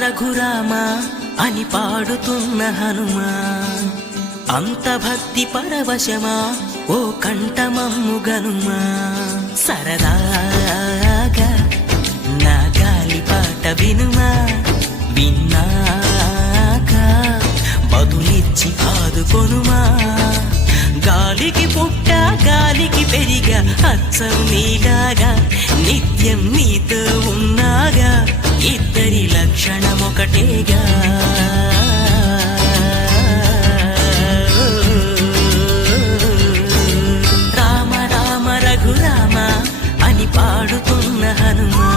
రఘురామ అని పాడుతున్న హనుమా, అంత భక్తి పరవశమా ఓ కంఠమమ్ము గనుమా. సరదాగా నా గాలి పాట వినుమా, విన్నాక బదులిచ్చి ఆదుకొనుమా. గాలికి పుట్ట గాలికి పెరిగా అచ్చం నీలాగా, నిత్యం నీతో ఉన్నాగా, ఇద్దరి లక్షణం ఒకటేగా. రామ రామ రఘురామ అని పాడుతున్న హనుమా.